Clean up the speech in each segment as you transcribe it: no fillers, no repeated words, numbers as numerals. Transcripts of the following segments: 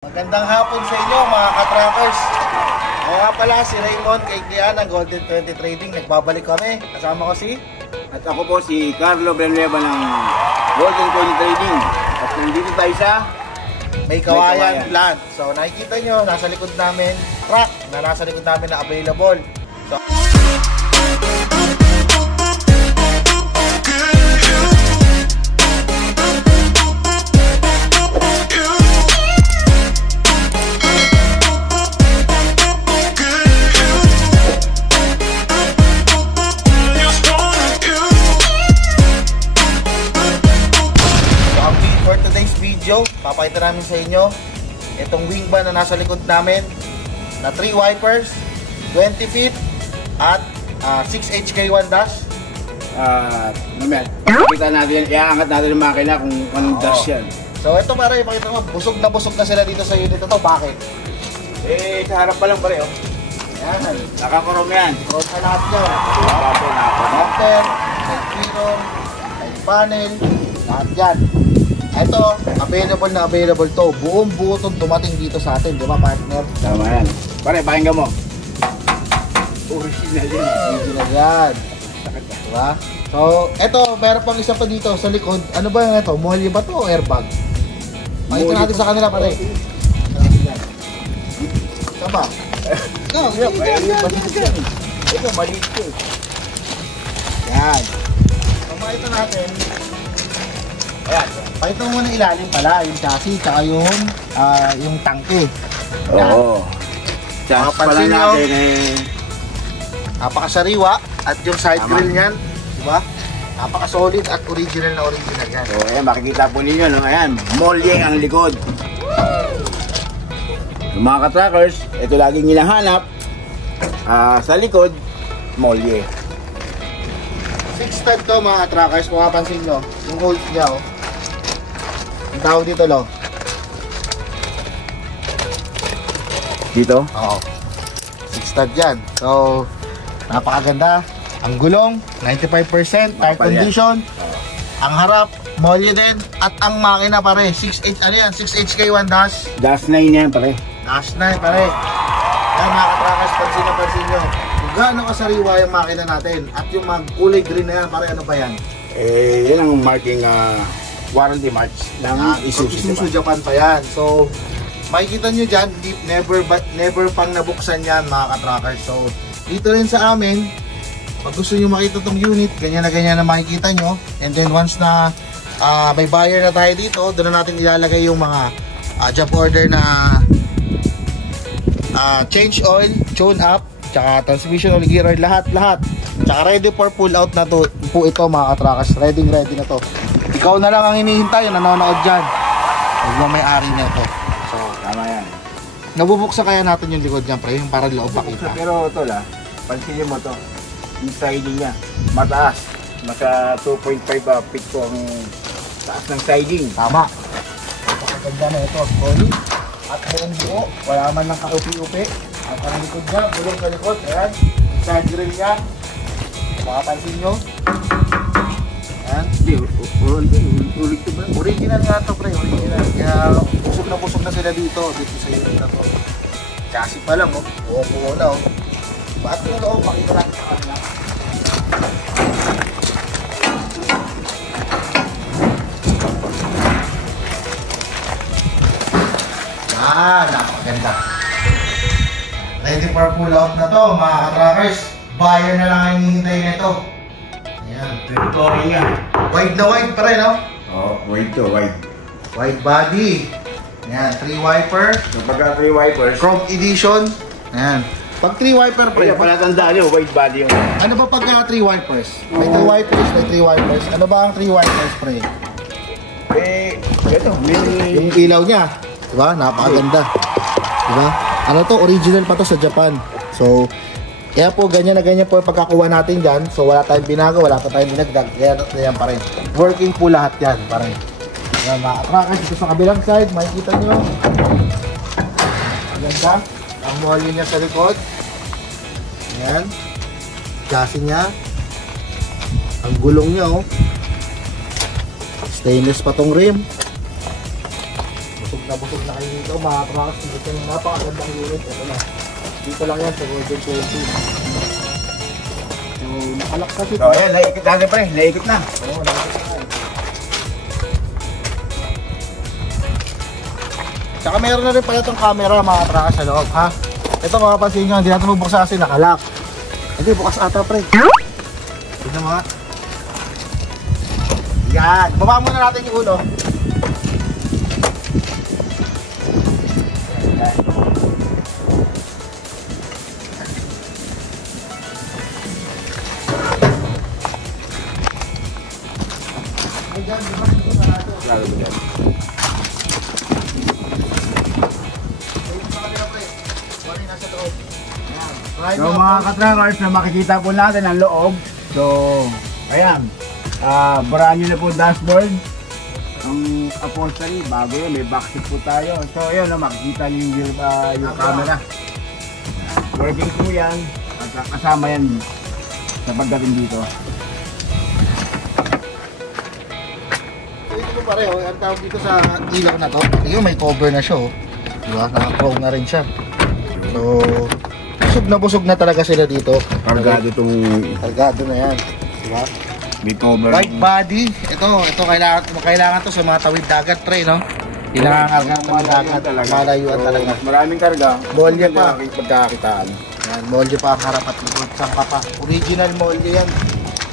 Magandang hapon sa inyo mga ka-trackers. Ako nga pala si Raymond Kaigdian ng Golden 20 Trading. Nagbabalik kami. Kasama ko si... At ako po si Carlo Villanueva ng Golden 20 Trading. At nandito tayo sa May Kawayan Plant. So nakikita nyo, nasa likod namin truck na nasa likod namin na available. So, papakita namin sa inyo itong wing van na nasa likod namin na 3 wipers, 20 feet at 6 HK1 dash. Mamaya, kita natin, iaangat natin yung makina kung anong dash yan. So ito para ipakita mo, busog na sila dito sa unit ito. Bakit? Sa harap pa lang pare, oh. Yan. Nakakurong yan. Kurong na lahat yan. Mounter, side mirror, side panel, lahat yan. Ito, available to. Buong buo itong dumating dito sa atin, di ba partner? Tama yan. Pare, pakinggan mo. Original yan. Original yan. Diba? So, ito, meron pang isa pa dito sa likod. Ano ba yung ito? Molly ba to o airbag? Pakita natin sa kanila pare. Saba? Ito, maliit ko. Yan. So, makita natin. Ayan. Pakita mo muna ilalim pala, yung chassis, tsaka yung tangke. Oo. Chassis pala natin napakasariwa at yung side grill niyan, di ba? Napaka-solid at original yan. So, ayan, makikita po ninyo, no? Ayan, molye ang likod. Yung mga ka-trackers, ito laging hinahanap. Sa likod, molye. 6 stud to mga trackers, mapapansin nyo. Yung holes niya, oh. Ang tawag dito, lo. Dito? Oo. 6 stud yan. So, napakaganda. Ang gulong, 95%, tire condition. Ang harap, molye din. At ang makina pare, 6H, ano yan? 6HK1 dash. Dash 9 yan pare. Dash 9 pare. Yan mga ka-trackers, pansin nyo. Kung gaano kasariwa yung makina natin. At yung mga kulay green na yan, pare, ano ba yan? Yan ang marking warranty marks ng Isuzu Japan pa yan. So, makikita nyo dyan, never pang nabuksan yan mga ka-trackers. So, dito rin sa amin, pag gusto nyo makita tong unit, ganyan na makikita nyo. And then once na may buyer na tayo dito, doon na natin ilalagay yung mga job order na change oil, tune up, tsaka transmission oil, gear oil, lahat. Tsaka ready for pull out na to po ito mga ka-trackers. Ready na to. Ikaw na lang ang hinihintay, nanonood dyan. Huwag mo may-ari na ito. So, tama yan. Nabubuksan kaya natin yung likod niya, pre, yung para loob pakita. Pero ito la, pansinin mo to. Yung siding niya, mataas. Masa 2.5 feet po ang taas ng siding. Tama. Napakaganda na ito. Solid. At buong buo. Wala man ng kaupi-upi. At ang likod niya, bulong sa likod. Ayan. Side grill niya. Makapansin nyo. Ayan. Hindi, ulit ito ba? Original nga ito, pre. Original. Kaya busog na sila dito. Dito sa unit na to. Chassis pa lang, oh. Buo na, oh. Ba't yung loob? Pakita natin sa kanila. Napakaganda. Ready for pull out na to, mga ka-trackers. Buyer na lang ang hinihintay nito. Ayan. Territory nga. Wide na wide pa rin, no? Oo, wide to, wide. Wide body. Ayan, 3 wiper. Kapag 3 wipers. Chrome edition. Ayan. Pag 3 wiper, pre. Kaya pala tandaan nyo, wide body yun. Ano ba pagka 3 wipers? May 2 wipers, may 3 wipers. Ano ba ang 3 wipers, pre? Ito, Yung ilaw niya. Diba? Napakaganda. Diba? Ano to? Original pa to sa Japan. So, kaya po, ganyan po yung pagkakuha natin dyan. So, wala tayong binago, wala pa tayong binagdag. Kaya yan pa rin. Working po lahat yan, pa rin. Yan, mga trackers, dito sa kabilang side, makikita nyo. Ganda. Ang molly niya sa likod. Ayan. Chassis niya. Ang gulong niya, oh. Stainless pa tong rim. Busog na busog na kayo dito, mga trucks. Dito yung napakagandang unit. Ito na. Dito lang yan sa Golden 20. So, nakalak kasi. So, ayan, naikot na pre, naikot na. Oo, naikot na. Tsaka meron na rin pala itong camera mga trucks sa loob, ha? Ito makapansin nyo, hindi natin mabuksan kasi nakalak. Hindi, bukas ata pre. Tignan mga. Yan, baba muna natin yung ulo. Yan. Ayan, di ba dito sarado? Lalo mo yan. So mga ka-trackers na makikita po natin ang loob. So, ayan. Baraan nyo na po dashboard. Ang upholstery, bago yun, may backseat po tayo. So, ayan na, makikita nyo yung camera. Working po yan. At kasama yan sa pagdating dito. So, ito po pareho, ang tawag dito sa ilaw na to. Yung may cover na siya, oh. Diba? Naka-chrome na rin siya. So, busog na talaga sila dito. Kargado itong Kargado na yan. Diba? may cover. White body. Ito kailangan to sa mga tawid dagat, pre, no? Kailangan karga ng mga dagat. Malayuan talaga. Maraming karga. Molye pa. Pagkakitaan. Yan, molye pa ang harap at likod. Sangka pa. Original molye yan.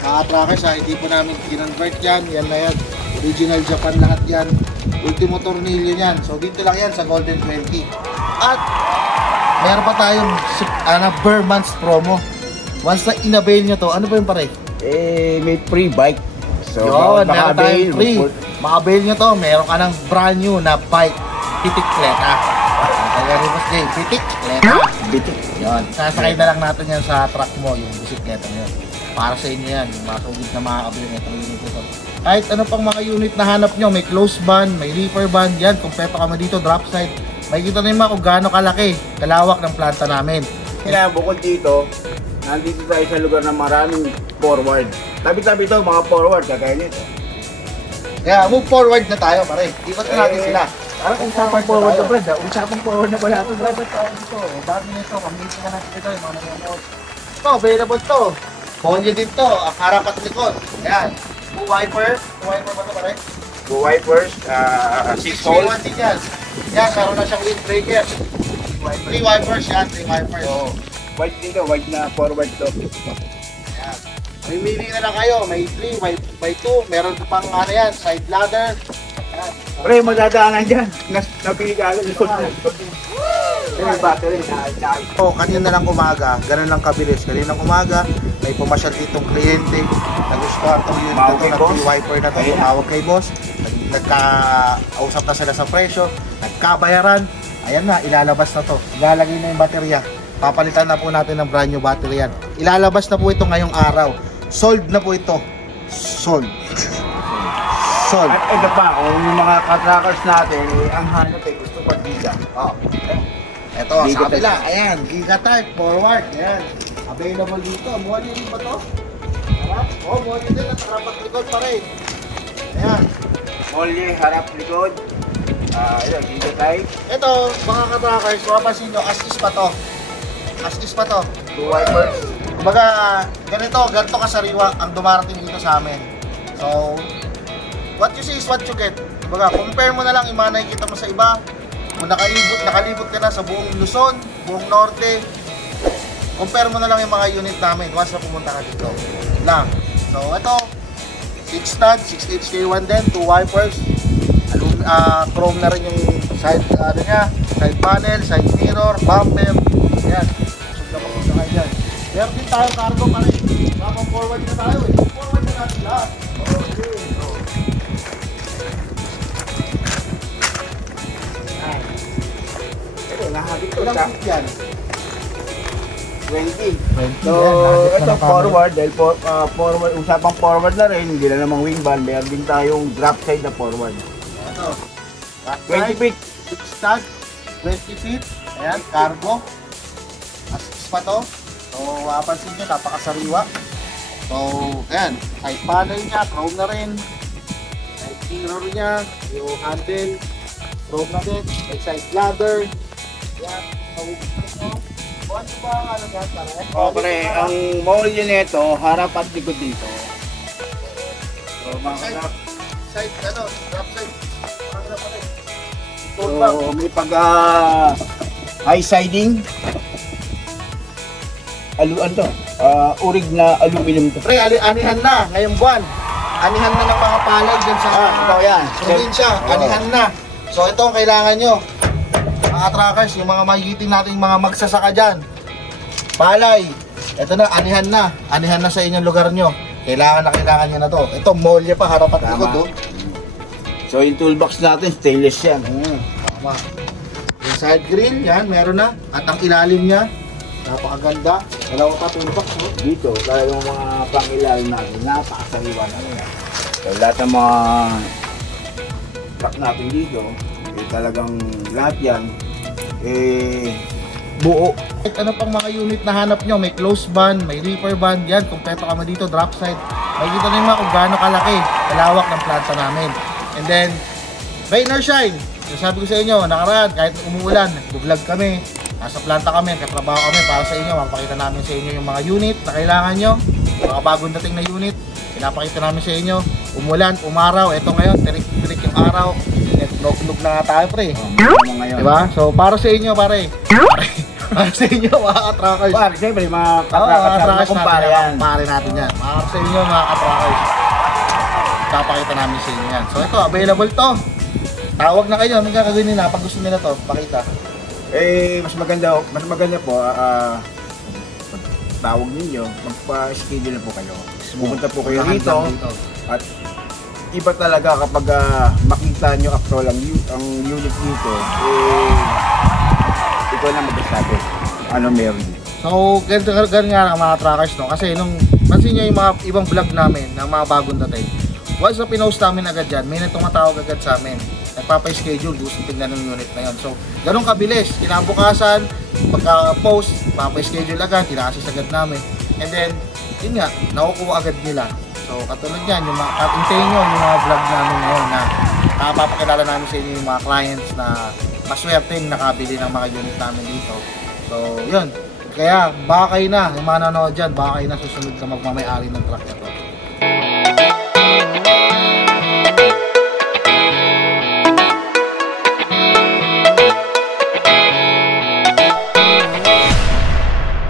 Mga trackers, ha, hindi po namin kinonvert yan. Yan na yan. Original Japan lahat yan. Ultimo tornilyo yan. So dito lang yan sa Golden 20. At meron pa tayong Bare Months promo. Once na in-avail nyo to, ano ba yung pare? May free bike. So, yun, meron tayong free. Maka-avail nyo to, meron ka ng brand new na bike. Bitikleta. Kaya rin mas game, bitikleta. Bitik. Yun, sasakay na lang natin yan sa truck mo, yung bisikleta nyo. Para sa inyo yan, yung mga sugid na makaka-avail nyo itong unit ito. Kahit ano pang mga unit na hanap nyo, may close band, may reefer band, yan, kumpleto kami dito, drop side. Makikita na yung mga kung gaano kalaki, kalawak ng planta namin. Kaya bukod dito, nandito tayo sa lugar na maraming forward. Tabi-tabi ito, mga forward, kagaya nito. Kaya move forward na tayo, pare. Ikot na natin sila. Parang usapang forward na, Brad. Usapang forward na pala ito. Brad, tawag dito. Bago nito, kamiti ka natin dito, yung mga nanonood. Ito, available to. Molye din to, ang harap at likod. Ayan. Two wiper. Two wiper ba ito, pare? Two wipers, 6 holes. 6 din yan. Yan, meron na siyang windbreaker. 3 wipers yan, 3 wipers. So, white dito, white na forward to. Ayan. Mamili na lang kayo, may 3, may 2, meron pang ano yan, side ladder. Ayan. Pre, madadaanan dyan. Napili ka agad. May battery na. So, kanina lang umaga, ganun lang kabilis. Kanina lang umaga, may pumasyal ditong kliyente. Nagustuhan itong unit na ito, nag-wiper na ito, tumawag kay boss. Nagka-ausap na sila sa presyo, nagkabayaran. Ayan na, ilalabas na to. Ilalagay na yung baterya. Papalitan na po natin ng brand new battery yan. Ilalabas na po ito ngayong araw. Sold na po ito. Sold. Sold. At ito pa, kung yung mga ka-trackers natin, ang hanap ay gusto pa giga. Oh. Ito, Giga sa kabila. type. Ayan, Giga type, forward. Ayan. Available dito. Molly din ba to? Harap? Oh, Molly din at harap likod pa rin. Ayan. Molly, harap, likod. Ayun, giga type. Ito, mga ka-trackers, mapapansin nyo, as is pa to. As is pa to. Two wipers. Kumbaga, ganito kasariwa ang dumarating dito sa amin. So, what you see is what you get. Kumbaga, compare mo na lang yung mga nakikita mo sa iba. Kung nakalibot ka na sa buong Luzon, buong Norte, compare mo na lang yung mga unit namin once na pumunta ka dito. Lang. So, ito, 6 stud, 6 HK1 din, 2 wipers. Chrome na rin yung side, side panel, side mirror, bumper. Ayan. Busog na kayo dyan. Meron din tayo cargo pa rin. Kapag forward na tayo eh. Forward na natin lahat. Okay. So, Ito, nahagit ko ilang siya. feet yan? 20. 20 So, ito forward, dahil forward, usapang forward na rin, hindi na namang wing band, meron din tayong drop side na forward. Ito. 20 feet. 6 stud, 20 feet. Ayan, cargo. Assist pa to. So, mapapansin nyo, napakasariwa. So, ayan, side panel niya, chrome na rin. Side mirror niya, yung handle. Chrome na din, may side ladder. Yan. Ano ba ang ano yan, pare? Pre, ang molye nito, harap at likod dito. So, Side, ano, drop side. Parang na pare. So, may pag high siding. Aluan to. Urig na aluminum to. Pre, anihan na ngayong buwan. Anihan na ng mga palay dyan sa Ito yan. probinsya. Anihan na. So ito ang kailangan nyo. Mga truckers, yung mga magigiting natin mga magsasaka dyan. Palay. Ito na, anihan na. Anihan na sa inyong lugar nyo. Kailangan nyo na to. Ito, molye pa, harap at likod. Oh. So yung toolbox natin, stainless yan. Tama. Yung side grill, yan, meron na. At ang ilalim niya, napakaganda. Dalawa pa toolbox. Oh. Dito, tayo yung mga pangilalim natin, napakasariwa na yan. So lahat ng mga truck natin dito, talagang lahat yan, buo. Ano pang mga unit na hanap nyo, may close band, may reefer band, yan, kumpleto kami dito, drop side. Makikita nyo mga kung gaano kalaki, kalawak ng planta namin. And then, rain or shine, sabi ko sa inyo, nakaraan, kahit umuulan, nag-vlog kami, nasa planta kami, katrabaho kami para sa inyo, mapakita namin sa inyo yung mga unit na kailangan nyo, mga bagong dating na unit, pinapakita namin sa inyo, umulan, umaraw, eto ngayon, tirik yung araw, nog na nga tayo pre. Diba? So para sa inyo pare. Para sa inyo mga ka-truckers. Pare, siyempre mga ka-truckers kumpare yan. Kumpare natin yan. Para sa inyo mga ka-truckers. Papakita namin sa inyo yan. So ito, available to. Tawag na kayo, anong gagawin nila pag gusto nila to, pakita. Mas maganda po, tawag ninyo, magpa-schedule na po kayo. Pupunta po kayo rito. At iba talaga kapag makita nyo actual ang unit dito, ikaw na magsasabi ano meron dito. So, ganito nga mga truckers, no? Kasi nung pansin nyo yung mga ibang vlog namin ng mga bagong dating, once na pinost namin agad yan, may tumatawag agad sa amin. Nagpapa-schedule, gusto tingnan ng unit na yun. So, ganun kabilis. Kinabukasan, pagka-post, papa-schedule agad, tinasis agad namin. And then, yun nga, nakukuha agad nila. So, katulad yan, yung mga, hintayin nyo yung mga vlog namin ngayon na nakapapakilala namin sa inyo yung mga clients na maswerteng nakabili ng mga unit namin dito. So, yun. Kaya, baka kayo na, yung mga nanonood dyan, baka kayo na susunod na magmamayari ng truck na to.